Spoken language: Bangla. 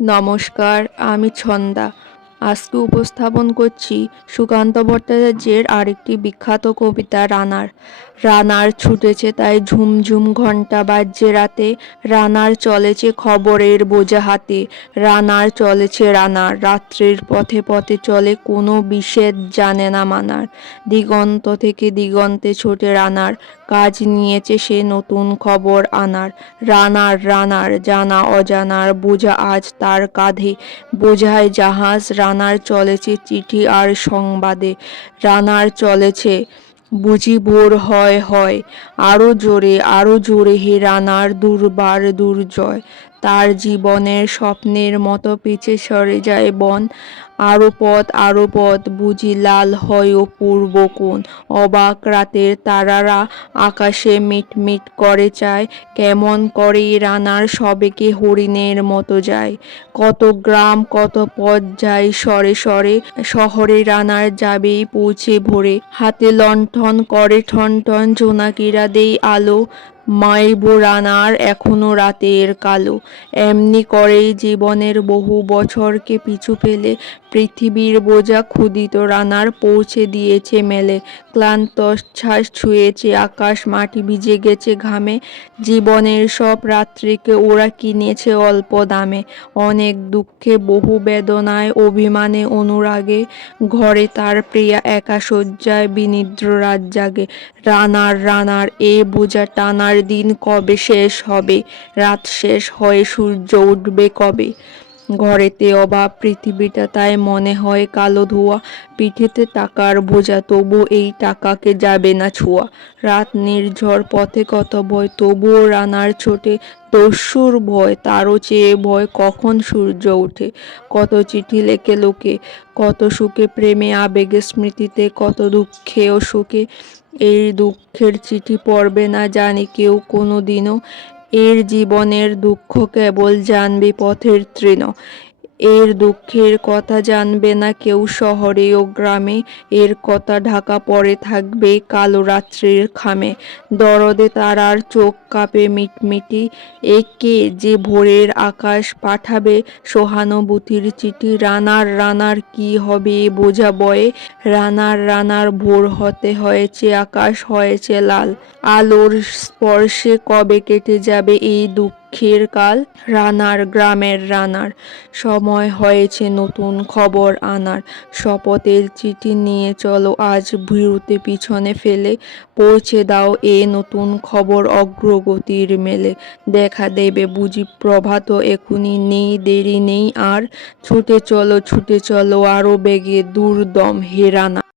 নমস্কার, আমি ছন্দা। আজকে উপস্থাপন করছি সুকান্ত ভট্টাচার্যের আরেকটি বিখ্যাত কবিতা রানার। রানার ছুটেছে তাই ঝুমঝুম ঘণ্টা বাজছে রাতে, রানার চলেছে খবরের বোঝা হাতে, রানার চলেছে রানার, রাত্রির পথে পথে চলে কোনো বিষেদ জানে না মানার। দিগন্ত থেকে দিগন্তে ছোটে রানার, কাজ নিয়েছে সে নতুন খবর আনার। রানার রানার জানা অজানার বোঝা আজ তার কাঁধে, বোঝায় জাহাজ রানার চলেছে চিঠি আর সংবাদে। রানার চলেছে বুঝি ভোর হয় হয়, আরো জোরে হে রানার দুর্বার দুর্জয়। তার জীবনের স্বপ্নের মতো পিছে সরে যায় বন, আরো পথ বুঝি লাল হয় অপূর্ব কোণ। অবাক রাতের তারারা আকাশে মিটমিট করে চায়, কেমন করে রানার সবেগে হরিণের মতো যায়। কত গ্রাম কত পথ যায় সরে সরে, শহরে রানার যাবেই পৌঁছে ভোরে। হাতে লণ্ঠন করে ঠন ঠন জোনাকিরা দেই আলো, মাইব রানার এখনো রাতের কালো। এমনি করেই জীবনের বহু বছরকে পিছু ফেলে পৃথিবীর বোঝা ক্ষুধিত রানার পৌঁছে দিয়েছে মেলে। ক্লান্ত শ্বাস ছুঁয়েছে আকাশ, মাটি ভিজে গেছে ঘামে, জীবনের সব রাত্রিকে ওরা কিনেছে অল্প দামে। অনেক দুঃখে বহু বেদনায় অভিমানে অনুরাগে, ঘরে তার প্রিয়া একা শয্যায় বিনিদ্র রাত জাগে। রানার রানার এ বোঝা টানার দিন কবে শেষ হবে, রাত শেষ হয়ে সূর্য উঠবে কবে। ঘরেতে অভাব পৃথিবীটা তাই মনে হয় কালো ধোঁয়া, পিঠেতে টাকার বোঝা তবু এই টাকাকে যাবে না ছোঁয়া। রাত নির্ঝর পথে কত ভয় তবুও রানার ছোটে, দস্যুর ভয় তারও চেয়ে ভয় কখন সূর্য ওঠে। কত চিঠি লেখে লোকে, কত সুখে প্রেমে আবেগে স্মৃতিতে, কত দুঃখে ও সুখে। এই দুঃখের চিঠি পড়বে না জানি কেউ কোনো দিনও, এর জীবনের দুঃখ কেবল জানবে পথের তৃণ। এর দুঃখের কথা জানবে না কেউ শহরে ও গ্রামে, এর কথা ঢাকা পড়ে থাকবে কালো রাত্রির খামে। দরদে তারার চোখ কাঁপে মিটমিটি, এ কে যে ভোরের আকাশ পাঠাবে সহানুভূতির চিঠি। রানার রানার কি হবে এ বোঝা বয়ে, রানার রানার ভোর হতে হয়েছে আকাশ হয়েছে লাল। আলোর স্পর্শে কবে কেটে যাবে এই দুঃখের কাল। রানার গ্রামের রানার, সময় হয়েছে নতুন খবর আনার। শপথের চিঠি নিয়ে চলো আজ ভীরুতে পিছনে ফেলে, পৌঁছে দাও এ নতুন খবর অগ্রগতির মেলে। দেখা দেবে বুঝি প্রভাত এখুনি, নেই দেরি নেই আর, ছুটে চলো আরো বেগে দুর্দম হে রানা।